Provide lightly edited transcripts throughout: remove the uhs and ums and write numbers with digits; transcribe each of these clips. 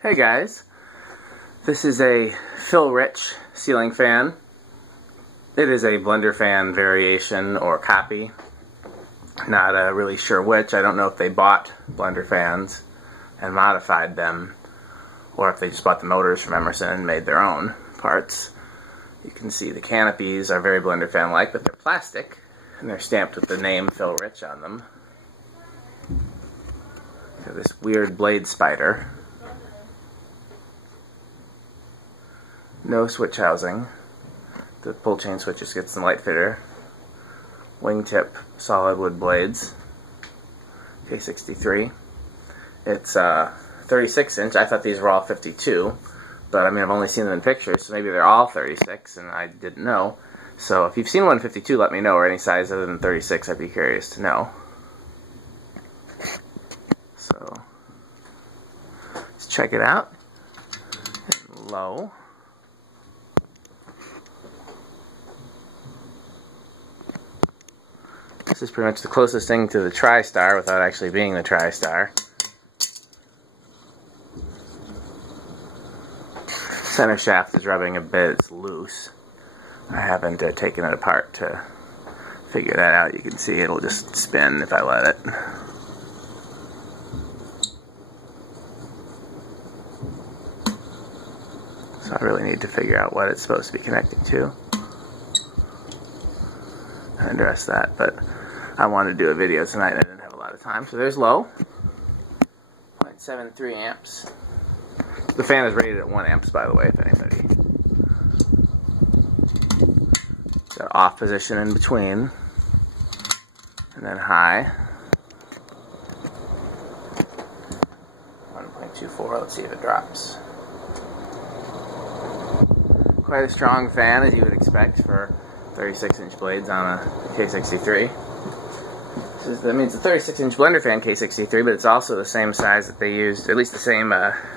Hey guys, this is a Phil Rich ceiling fan. It is a Blenderfan variation or copy. Not really sure which. I don't know if they bought Blenderfans and modified them, or if they just bought the motors from Emerson and made their own parts. You can see the canopies are very Blenderfan-like, but they're plastic, and they're stamped with the name Phil Rich on them. Got this weird blade spider. No switch housing. The pull chain switch just gets some light fitter. Wingtip solid wood blades. K63. It's 36 inch. I thought these were all 52, but I mean I've only seen them in pictures, so maybe they're all 36 and I didn't know. So if you've seen one 52, let me know, or any size other than 36, I'd be curious to know. So let's check it out. Low. This is pretty much the closest thing to the TriStar without actually being the TriStar. Center shaft is rubbing a bit, it's loose. I haven't taken it apart to figure that out. You can see it'll just spin if I let it. So I really need to figure out what it's supposed to be connecting to and address that, but I wanted to do a video tonight and I didn't have a lot of time. So there's low, 0.73 amps. The fan is rated at 1 amps, by the way, if anybody. Got off position in between, and then high, 1.24. Let's see if it drops. Quite a strong fan, as you would expect for 36-inch blades on a K63. That means a 36-inch Blenderfan K63, but it's also the same size that they used, at least the same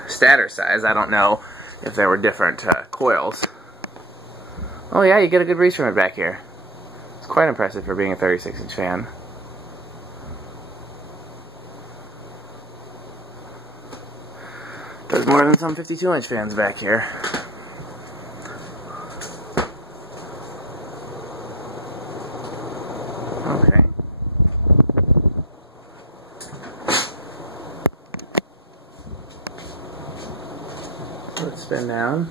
stator size. I don't know if there were different coils. Oh yeah, you get a good reach from it back here. It's quite impressive for being a 36-inch fan. Does more than some 52-inch fans back here. Okay. Let's spin down.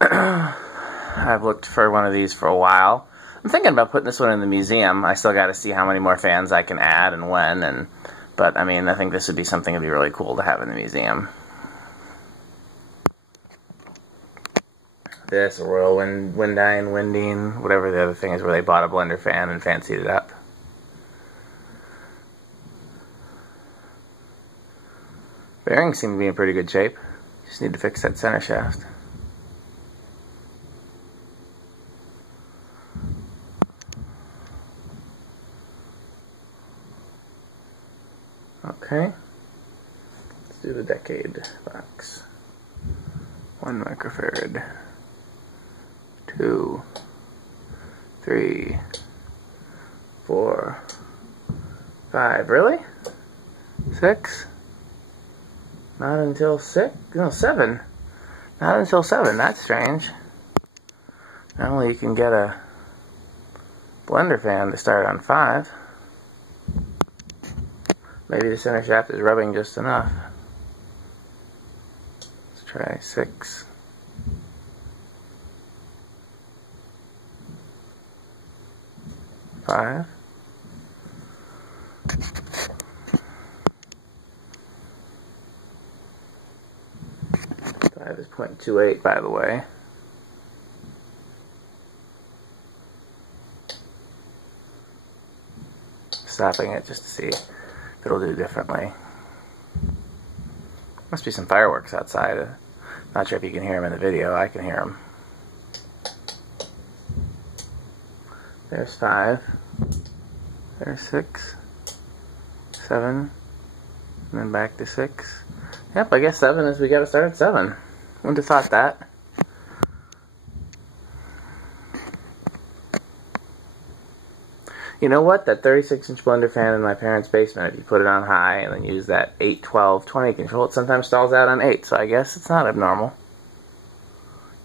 I've looked for one of these for a while. I'm thinking about putting this one in the museum. I still got to see how many more fans I can add and when, but I mean, I think this would be something that'd be really cool to have in the museum. This, Royal Windine, whatever the other thing is, where they bought a Blenderfan and fancied it up. Bearings seem to be in pretty good shape. Just need to fix that center shaft. Okay. Let's do the decade box. 1 microfarad. 2, 3, 4, 5. Really? 6? Not until 6? No, 7. Not until 7. That's strange. Normally you can get a Blenderfan to start on 5. Maybe the center shaft is rubbing just enough. Let's try 6. 5. 5 is 0.28, by the way. Stopping it just to see if it'll do differently. Must be some fireworks outside. Not sure if you can hear them in the video. I can hear them. There's 5. There's 6. 7. And then back to 6. Yep, I guess 7 is we gotta start at 7. Wouldn't have thought that. You know what? That 36-inch blender fan in my parents' basement, if you put it on high and then use that 8, 12, 20 control, it sometimes stalls out on 8, so I guess it's not abnormal.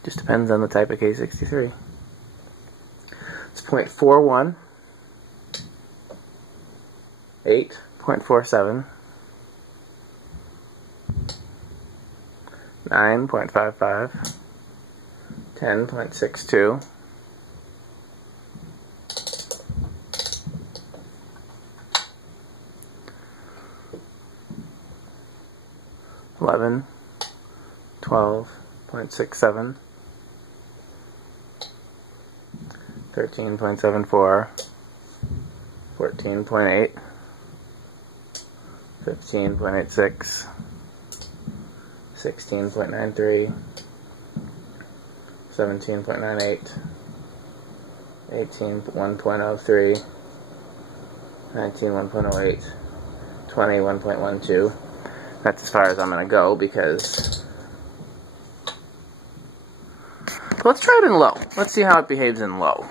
Just depends on the type of K63. It's 0.41, 8.47, 9.55, 10.62, 11, 12.67, 13.74, 14.8, 15.86, 16.93, 17.98, 18.1.03, 19.1.08, 21.12. That's as far as I'm going to go because... Let's try it in low. Let's see how it behaves in low.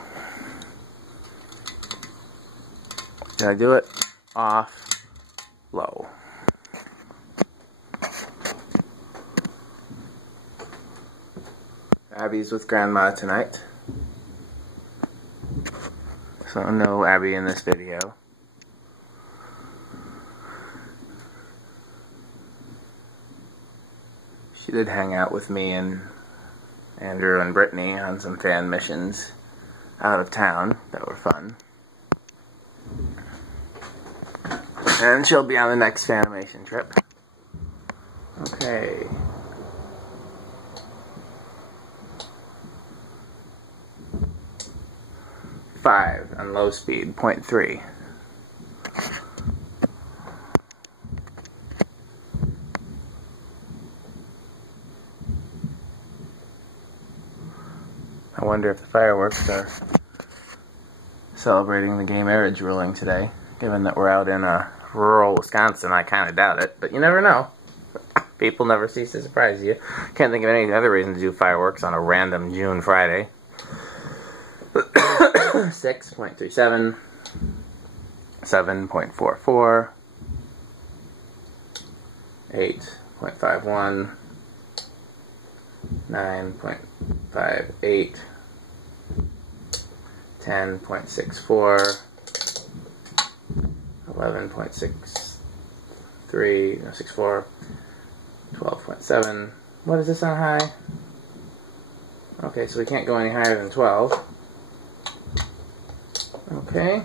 Can I do it? Off, low. Abby's with Grandma tonight. So no Abby in this video. She did hang out with me and Andrew and Brittany on some fan missions out of town that were fun. And she'll be on the next Fanimation trip. Okay. Five on low speed, 0.3. I wonder if the fireworks are celebrating the gay marriage ruling today. Given that we're out in rural Wisconsin, I kind of doubt it, but you never know. People never cease to surprise you. Can't think of any other reason to do fireworks on a random June Friday. 6.37, 7.44, 8.51, 9.58, 10.64, 11.63, no, 64, 12.7. What is this on high? Okay, so we can't go any higher than 12. Okay.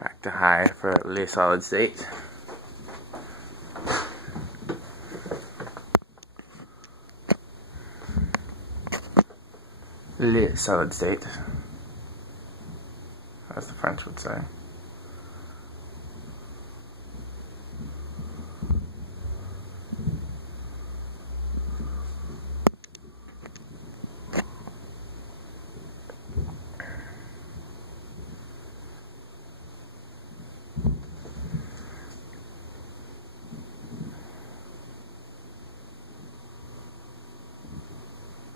Back to high for Le solid state. Le solid state, as the French would say.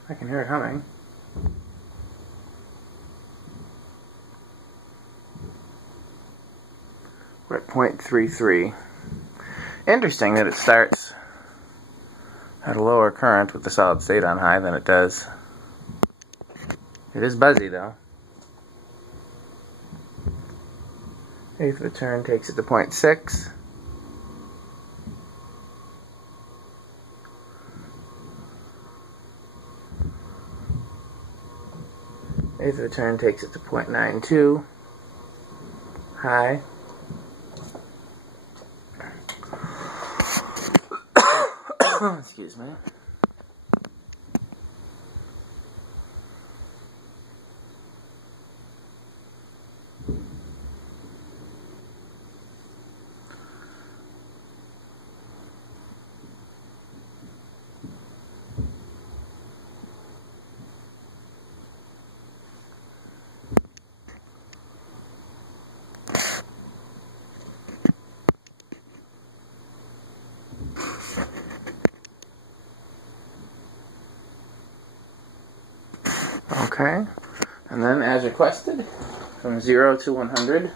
I can hear it humming. We're at 0.33. Interesting that it starts at a lower current with the solid state on high than it does. It is buzzy though. Eighth of a turn takes it to 0.6. Eighth of a turn takes it to 0.92. High. Excuse me. Okay, and then as requested, from 0 to 100,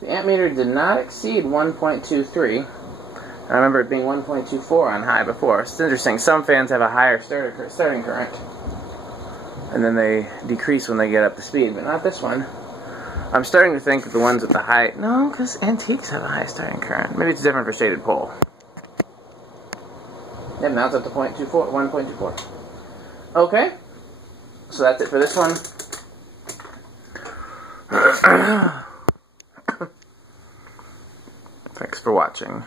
the ammeter did not exceed 1.23. I remember it being 1.24 on high before. It's interesting, some fans have a higher starting current, and then they decrease when they get up to speed, but not this one. I'm starting to think that the ones with the high... No, because antiques have a high starting current. Maybe it's different for shaded pole. Yep, now it's up to 1.24. Okay, so that's it for this one. Thanks for watching.